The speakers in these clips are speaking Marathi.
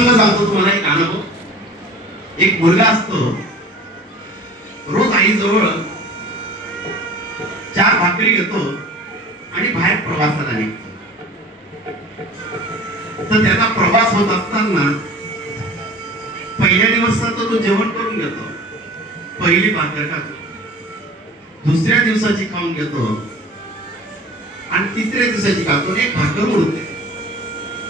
प्रसंग सांगतो तुम्हाला एक अनुभव. एक मुलगा असतो, रोज आई जवळ 4 भाकरी घेतो आणि बाहेर प्रवासाला निघतो. तर त्याचा प्रवास होत असताना पहिल्या दिवसात तो जेवण करून घेतो, पहिली भाकर खातो, दुसऱ्या दिवसाची खाऊन घेतो आणि तिसऱ्या दिवसाची खातो, एक भाकर उरते.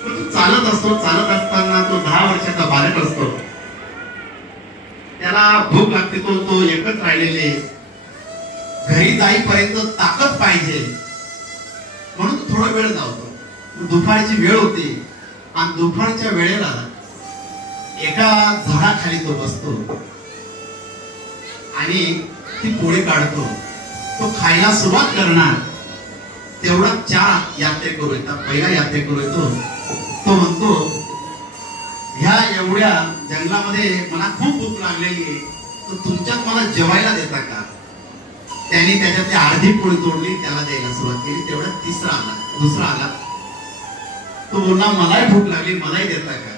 पण तो चालत असतो. चालत असताना तो 10 वर्षाचा बालक असतो, त्याला भूक लागते. तो एकच राहिलेले, घरी जाईपर्यंत ताकद पाहिजे म्हणून थोडा वेळ जातो. दुपारची वेळ होती आणि दुपारच्या वेळेला एका झाडाखाली तो बसतो आणि ती पोळी काढतो. तो खायला सुरुवात करणार तेवढा 4 यात्रेकरू येतात. पहिला यात्रेकरू येतो, तो म्हणतो, ह्या एवढ्या जंगलामध्ये मला खूप भूक लागलेली आहे, तर तुमच्यात मला जेवायला देता का? त्याने त्याच्यात अर्धी पोळी तोडली, त्याला द्यायला सुरुवात केली. तेवढा तिसरा आला, दुसरा आला. तो बोलला, मलाही भूक लागली, मलाही देता का?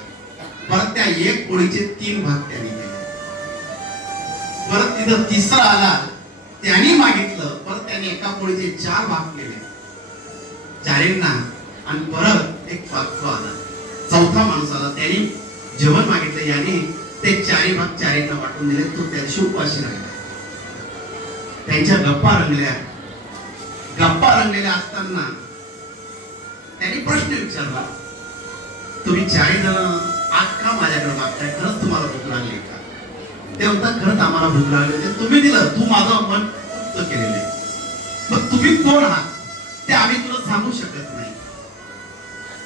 परत त्या एक पोळीचे 3 भाग त्याने केले. परत तिथं तिसरा आला, त्याने मागितलं. परत त्याने एका पोळीचे 4 भाग केले, 4 आणि परत एक 5वा आला. 4था माणूस आला, त्याने जेवण मागितलं. याने ते 4 भाग 4 वाटून दिले. तो त्या दिवशी उपाशी राहिला. त्यांच्या गप्पा रंगलेल्या असताना त्यांनी प्रश्न विचारला, तुम्ही 4 जण आज का माझ्याकडे मागताय? खरंच तुम्हाला भूक लागली का? ते म्हणतात, खरंच आम्हाला भूक लागली. ते तुम्ही दिलं, तू माझं मन तृप्त केलेलं आहे. मग तुम्ही कोण आहात ते आम्ही तुला सांगू शकत नाही.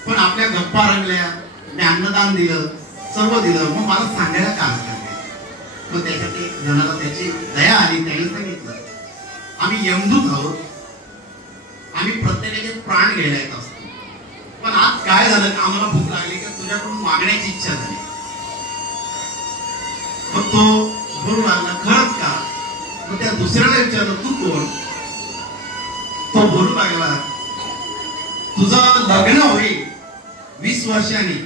पण आपल्या गप्पा रंगल्या, मी अन्नदान दिलं, सर्व दिलं, मग मला सांगायला का हरकत नाही? मग त्यासाठी जणाला त्याची दया आली. त्याने सांगितलं, आम्ही यमदूत आहोत, आम्ही प्रत्येकाचे प्राण घ्यायला येत असतो. पण आज काय झालं, आम्हाला भूक लागली की तुझ्याकडून मागण्याची इच्छा झाली. मग तो बोलू लागला, खरंच का? मग त्या दुसऱ्याला विचारलं, तू कोण? तो बोलू लागला, तुझं लग्न होईल 20 वर्षांनी.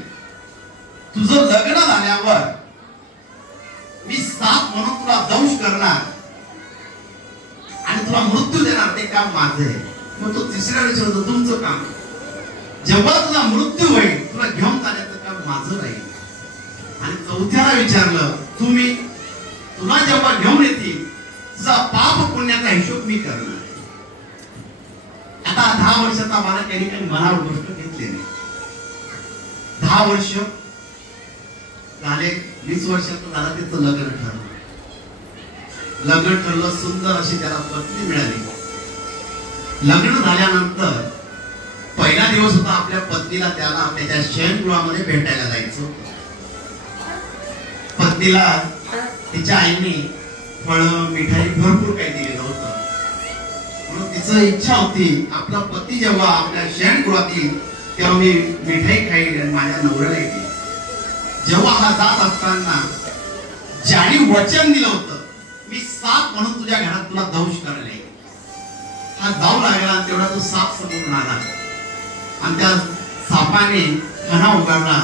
तुझं लग्न झाल्यावर मी साप म्हणून तुला दंश करणार आणि तुला मृत्यू देणार, ते काम माझं आहे. मग तो तिसऱ्या विचारतो, तुमचं काम? जेव्हा तुझा मृत्यू होईल तुला घेऊन जाण्याचं काम माझं राहील. आणि चौथ्याला विचारलं, तुला जेव्हा घेऊन येतील तुझा पाप पुण्याचा हिशोब मी करणार. आता 10 वर्षाचा बालक यांनी काही मनावर गोष्ट घेतली नाही. 10 वर्ष झाले, 20 वर्षाचं झालं, त्याचं लग्न ठरलं. सुंदर अशी त्याला पत्नी मिळाली. लग्न झाल्यानंतर पहिला दिवस होता, आपल्या पत्नीला त्याला त्याच्या शयनगृहामध्ये भेटायला जायचं. पत्नीला तिच्या आईने फळं, मिठाई भरपूर काही दिलेलं होतं. म्हणून तिचं इच्छा होती, आपला पती जेव्हा आपल्या शयनगृहात येईल तेव्हा मी मिठाई खाईल आणि माझ्या नवऱ्याला येईल. जेव्हा हा जात असताना ज्याने वचन दिलं होतं, मी साप म्हणून तुझ्या घरात तुला दंश करायला येईल, हा जाऊ लागला. तेवढा तो साप समोरून आला आणि त्या सापाने खणा उघडला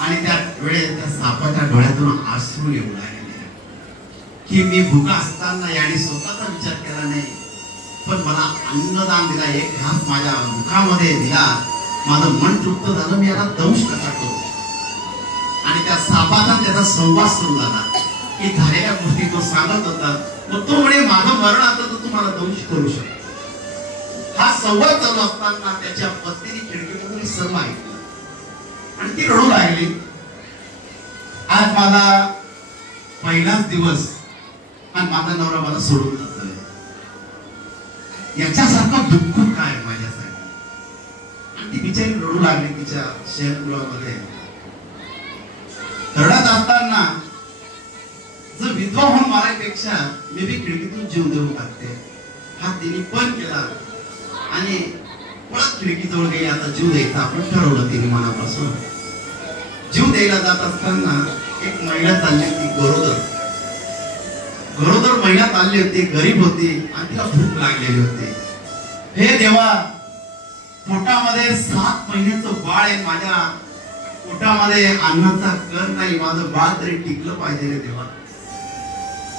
आणि त्या वेळेस त्या सापाच्या डोळ्यातून अश्रू येऊ लागले की मी भुका असताना याने स्वतःचा विचार केला नाही, पण मला अन्नदान दिला, एक घास माझ्या मुखामध्ये दिला, माझं मन तृप्त झालं, मी याला दंश कसा करू? आणि त्या सापाचा त्याचा संवाद सुरू झाला की झालेल्या गोष्टी तो सांगत होता. मग तो म्हणे, माझं मरण आता तर तुम्हाला दंश करू शकतो. हा संवाद चालू असताना त्याच्या पत्नीने खिडकीमधून सर्व ऐकलं आणि ती रडू लागली, आज माझा पहिलाच दिवस आणि माझा नवरा मला सोडून जातोय, याच्यासारखं दुःख काय माझ्यासाठी? आणि ती बिचारी रडू लागली तिच्या शयनगृहामध्ये. रडत असताना जर विधवा होऊन मारायपेक्षा मी बी खिडकीतून जीव देऊ टाकते, हा तिने पण केला आणि परत खिडकीजवळ गेली. आता जीव द्यायचा आपण ठरवलं तिने मनापासून. जीव द्यायला जात असताना एक महिला चालली होती, गरोदर महिला चालली होती, गरीब होती आणि तिला भूक लागलेली होती. हे देवा, पोटामध्ये 7 महिन्याचं बाळ आहे, माझ्या पोटामध्ये अन्नाचा कर नाही, माझं बाळ तरी टिकलं पाहिजे रे देवा.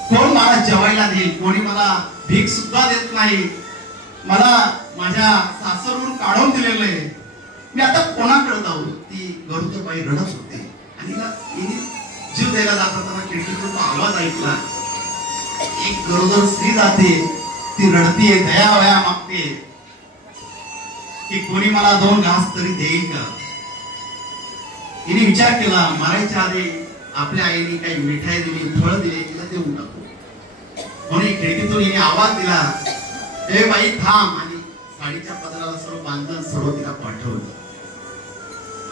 कोण मला जेवायला देईल, कोणी मला भीक सुद्धा देत नाही. मला माझ्या सासरवरून काढून दिलेलं आहे. मी आता कोणाकडे जाऊ. ती गरुडबाई रडत होते आणि जीव द्यायला जाताना खिडकीतून आवाज ऐकला. एक गरोदर स्त्री जाते, ती रडतीये, दया वया मागते की कोणी मला 2 घास तरी देईल का. तिने विचार केला, मारायच्या आधी आपल्या आईने काही मिठाई दिली, फळ दिले, तिला देऊन टाकू. म्हणून खिडकीतून हिने आवाज दिला, ए बाई थांब. आणि साडीच्या पदराला सर्व बांधून सर्व तिला पाठवलं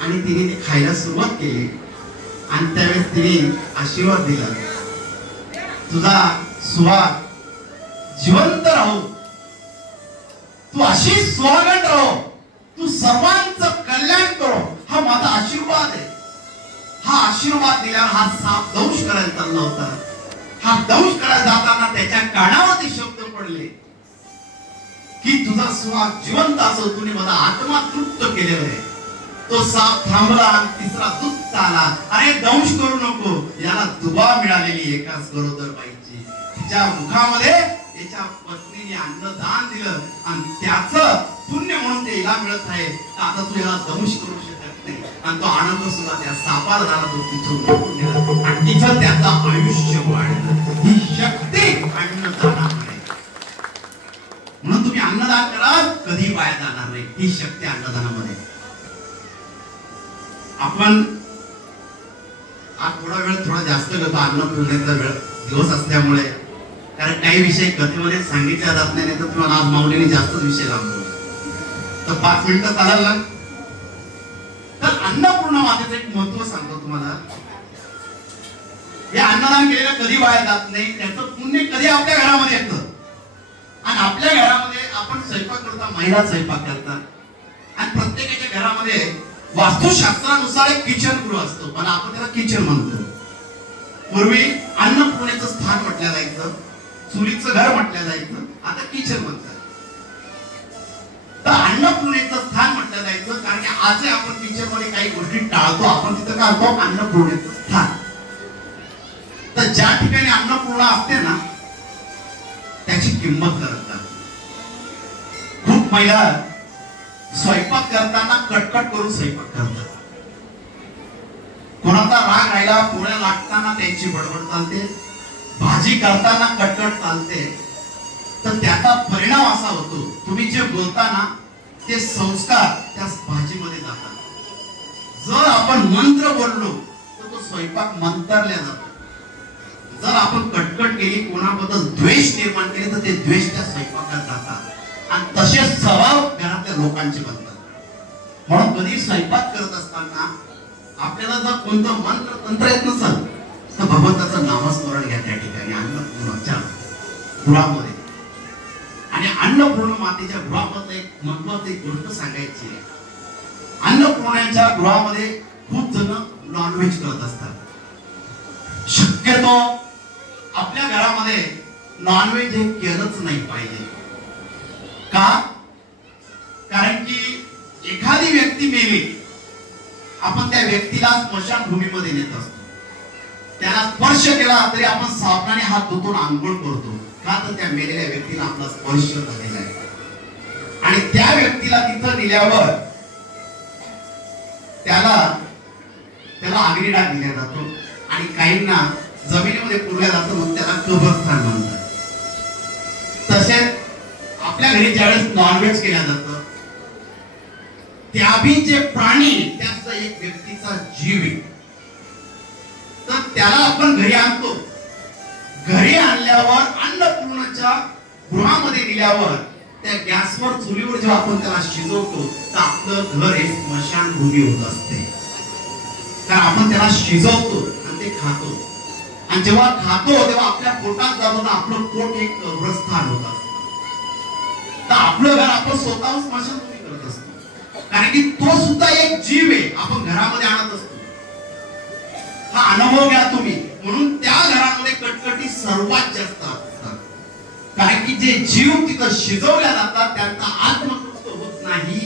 आणि तिने ते खायला सुरुवात केली. आणि त्यावेळेस तिने आशीर्वाद दिला, तुझा सुहाग जिवंत राहो, तू अशी सुहागण राहो, तू सर्वांचं कल्याण करो, हा माझा आशीर्वाद आहे. हा आशीर्वाद दिल्यावर हा साप दंश करायला चालला होता. हा दंश करायला जाताना त्याच्या कानावरती शब्द पडले की तुझा सुहाग जिवंत असो, तुने माझा आत्मा तृप्त केलेला आहे. तो साप थांबला आणि तिसरा दुःख आला. अरे दंश करू नको, याला दुबा मिळालेली एकाच गरोदर बाईची. तिच्या मुखामध्ये त्याच्या पत्नीने अन्नदान दिलं आणि त्याचं पुण्य म्हणून ते हिला मिळत आहे. आता तू याला दंश करू शकत नाही. आणि तो आनंद सुद्धा त्या सापाला झाला, तो तिथून गेला आणि तिथं त्याचं आयुष्य वाढलं. ही शक्ती अन्नदानामध्ये. म्हणून तुम्ही अन्नदान कराल, कधी वाया जाणार नाही. ही शक्ती अन्नदानामध्ये. आपण आज थोडा जास्त घेतो अन्नपूर्णेचा वेळ दिवस असल्यामुळे, कारण काही विषय कथेमध्ये सांगितल्या जात नाही. तर तुम्हाला आज माऊलीने जास्तच विषय लावतो, तर 5 मिनिटं चालेल ना. तर अन्नपूर्णा मातेचं एक महत्व सांगतो तुम्हाला. हे अन्नदान केलेलं कधी वाया जात नाही, त्याचं पुण्य कधी आपल्या घरामध्ये येतं. आणि आपल्या घरामध्ये आपण स्वयंपाक करता, महिला स्वयंपाक करतात आणि प्रत्येकाच्या घरामध्ये वास्तुशास्त्रानुसार एक किचन गृह असतो, पण आपण त्याला किचन म्हणतो. पूर्वी अन्नपूर्णेचं स्थान म्हटलं जायचं, चुलीचं घर म्हटलं जायचं, आता किचन म्हणतात. तर अन्नपूर्णेचं स्थान म्हटलं जायचं कारण की आजही आपण किचन मध्ये काही गोष्टी टाळतो. आपण तिथं काय म्हणतो, अन्नपूर्णेचं स्थान. तर ज्या ठिकाणी अन्नपूर्णा असते ना, त्याची किंमत करतात. खूप महिला स्वयंपाक करताना कटकट करून स्वयंपाक करतात. कोणाचा राग राहिला, पोळ्या लाटताना त्यांची बडबड चालते, भाजी करताना कटकट चालते. तर त्याचा परिणाम असा होतो, तुम्ही जे बोलताना ते संस्कार त्या भाजीमध्ये जातात. जर आपण मंत्र बोललो तर तो स्वयंपाक मंत्रल्या जातो. जर आपण कटकट केली, कोणाबद्दल द्वेष निर्माण केले, तर ते द्वेष त्या स्वयंपाकात जातात आणि तसे स्वभाव घरातल्या लोकांचे बनतात. म्हणून कधी स्वयंपाक करत असताना आपल्याला जर कोणतं मंत्र तंत्र येत नसेल तर भगवंताचं नामस्मरण घ्या त्या ठिकाणी अन्नपूर्णाच्या गृहामध्ये. आणि अन्नपूर्ण मातेच्या गृहामध्ये एक महत्वाची गोष्ट सांगायची आहे. अन्नपूर्णाच्या गृहामध्ये खूप जण नॉनव्हेज करत असतात. शक्यतो आपल्या घरामध्ये नॉनव्हेज हे केलंच नाही पाहिजे. का? कारण की एखादी व्यक्ती मेली, आपण त्या व्यक्तीला स्मशानभूमीमध्ये नेत असतो. त्याला स्पर्श केला तरी आपण साबणाने हात धुवून आंघोळ करतो. का? तर त्या मेलेल्या व्यक्तीला आपला स्पर्श झालेला आहे. आणि त्या व्यक्तीला तिथं नेल्यावर त्याला अग्निडाग दिला जातो आणि काहींना जमिनीमध्ये पुरल्या जातं, मग त्याला कब्रस्थान म्हणतात. तसेच आपल्या घरी ज्यावेळेस नॉनव्हेज केलं जातं, त्या बी जे प्राणी, त्याचा एक व्यक्तीचा जीव आहे, तर त्याला आपण घरी आणतो. घरी आणल्यावर अन्नपूर्णाच्या गृहामध्ये दिल्यावर त्या गॅसवर, चुलीवर जेव्हा आपण त्याला शिजवतो तर आपलं घर हे स्मशानभूमी होत असते. कारण आपण त्याला शिजवतो आणि ते खातो, आणि जेव्हा खातो तेव्हा आपल्या पोटात जातो तर आपलं पोट एक कब्रस्थान होत असतं. तर आपलं घर आपण स्वतःहून स्मशानभूमी करत असतो, कारण की तो सुद्धा एक जीव आहे, आपण घरामध्ये आणत असतो. हा अनुभव घ्या तुम्ही. म्हणून त्या घरामध्ये कटकटी सर्वात जास्त असतात, कारण की जे जीव तिथं शिजवल्या जातात त्यांचा आत्मतृप्त होत नाही,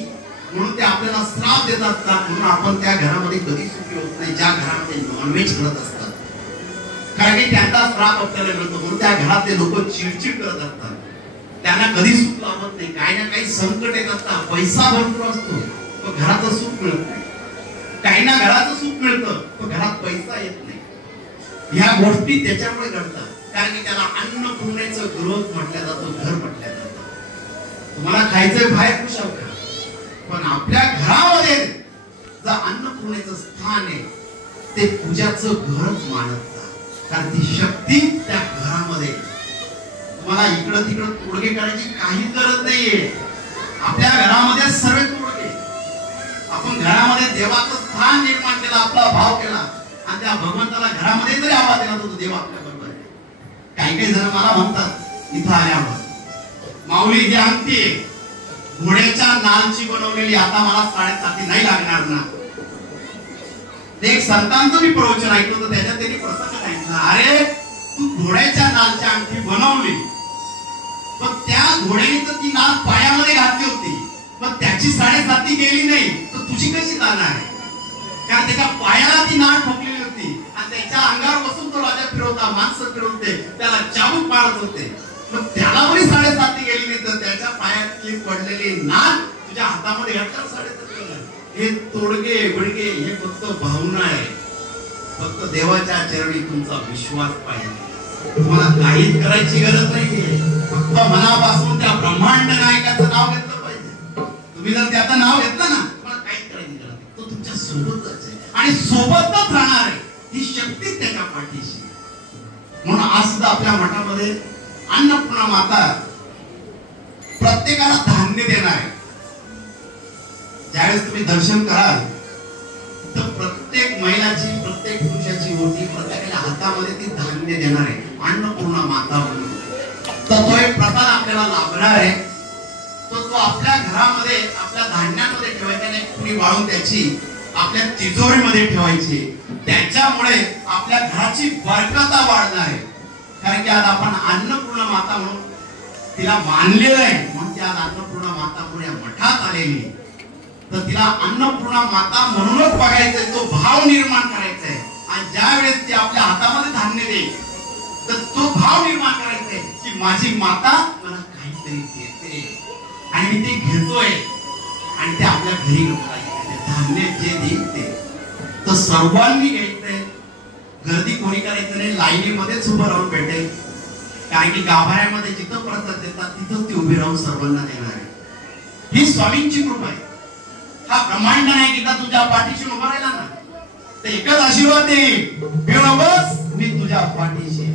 म्हणून ते आपल्याला श्राप देत असतात. म्हणून आपण त्या घरामध्ये कधी नाही ज्या घरामध्ये नॉनव्हेज करत असतात. कारण की त्यांचा श्राप आपल्याला मिळतो म्हणून त्या घरातले लोक चिडचिड करत असतात. त्यांना कधी सुख लाभत नाही, काही ना काही संकट येत असतात. पैसा भरपूर असतो पण घराचं सुख मिळत नाही. काही ना घराचं सुख मिळतं पण घरात पैसा येत नाही. ह्या गोष्टी त्याच्यामुळे घडतात कारण की त्याला अन्नपूर्णेचं गृह म्हटलं जातं, घर म्हटलं जातं. तुम्हाला खायचंय बाहेर खुशाल का, पण आपल्या घरामध्ये जर अन्नपूर्णेचं स्थान आहे ते पूजाचं घरच मानत जा. कारण ती शक्ती त्या घरामध्ये. तुम्हाला इकडं तिकडं तोडगे करायची काही गरज नाहीये. आपल्या घरामध्ये सर्व तोडगे. आपण घरामध्ये देवाचं स्थान निर्माण केलं, आपला भाव केला आणि त्या भगवंताला घरामध्ये जरी आवाज दिला तर देव आपल्या बरोबर आहे. काही काही जण मला म्हणतात इथं आल्यावर, माऊली ही अंगठी घोड्याच्या नालची बनवलेली, आता मला 7.5 नाही लागणार ना. एक संतांचं मी प्रवचन ऐकलं होतं, त्याच्यात त्यांनी प्रसंग सांगितला, अरे तू घोड्याच्या नालची अंगठी बनवली पण त्या घोड्याने तर ती नाल पायामध्ये घातली होती पण त्याची 7.5 गेली नाही तर तुझी कशी जाणार आहे. कारण त्याच्या पायाला ती नाल ठोकलेली होती आणि त्याच्या अंगावर बसून तो राजा फिरवता, माणसं फिरवते, त्याला चाबूक मारत होते. मग त्याला जरी 7.5 गेली नाही तर त्याच्या पायातली पडलेली नाल तुझ्या हातामध्ये घातल्यावर 7.5 गेली. हे तोडगे बिडगे हे फक्त भावना आहे. फक्त देवाच्या चरणी तुमचा विश्वास पाहिजे. तुम्हाला काहीच करायची गरज नाहीये. फक्त मनापासून त्या ब्रह्मांड नायकाचं नाव घेतलं पाहिजे. तुम्ही जर त्याचं नाव घेतलं ना तुम्हाला काहीच करायची गरज नाही. तो तुमच्या सोबतच आहे आणि सोबतच राहणार आहे. ही शक्ती त्याच्या पाठीशी. म्हणून आज सुद्धा आपल्या मठामध्ये अन्नपूर्णा माता प्रत्येकाला धान्य देणार आहे. ज्यावेळेस तुम्ही दर्शन कराल तर प्रत्येक महिलाची, प्रत्येक पुरुषाची ओटी, प्रत्येकाच्या हातामध्ये ती धान्य देणार आहे. अन्नपूर्णा माता म्हणून तर तो एक प्रसाद आपल्याला लाभणार आहे. तो आपल्या घरामध्ये, आपल्या धान्यामध्ये ठेवायचा नाही, कुणी वाळून त्याची आपल्या तिजोरीमध्ये ठेवायची. त्याच्यामुळे आपल्या घराची बरकता वाढणार आहे. कारण की आज आपण अन्नपूर्णा माता म्हणून तिला मानलेलं आहे म्हणून ती आज अन्नपूर्णा माता म्हणून या मठात आलेली. तर तिला अन्नपूर्णा माता म्हणूनच बघायचंय, तो भाव निर्माण करायचा आहे. आणि ज्या वेळेस ती आपल्या हातामध्ये धान्य देईल तर तो भाव निर्माण करायचा आहे की माझी माता मला काहीतरी देते आणि मी ते घेतोय आणि ते आपल्या घरी धान्य जे देईल ते तर सर्वांनी घ्यायचंय. गर्दी कोणी करायचं नाही, लाईनीमध्येच उभं राहून भेटेल. कारण की गाभाऱ्यामध्ये जिथं प्रसाद देतात तिथं ती उभी राहून सर्वांना देणार आहे. ही स्वामींची कृपा आहे. हा ब्रह्मांड नाही की तुझ्या पाठीशी उभा राहिला ना तर एकच आशीर्वाद देईल, बस मी तुझ्या पाठीशी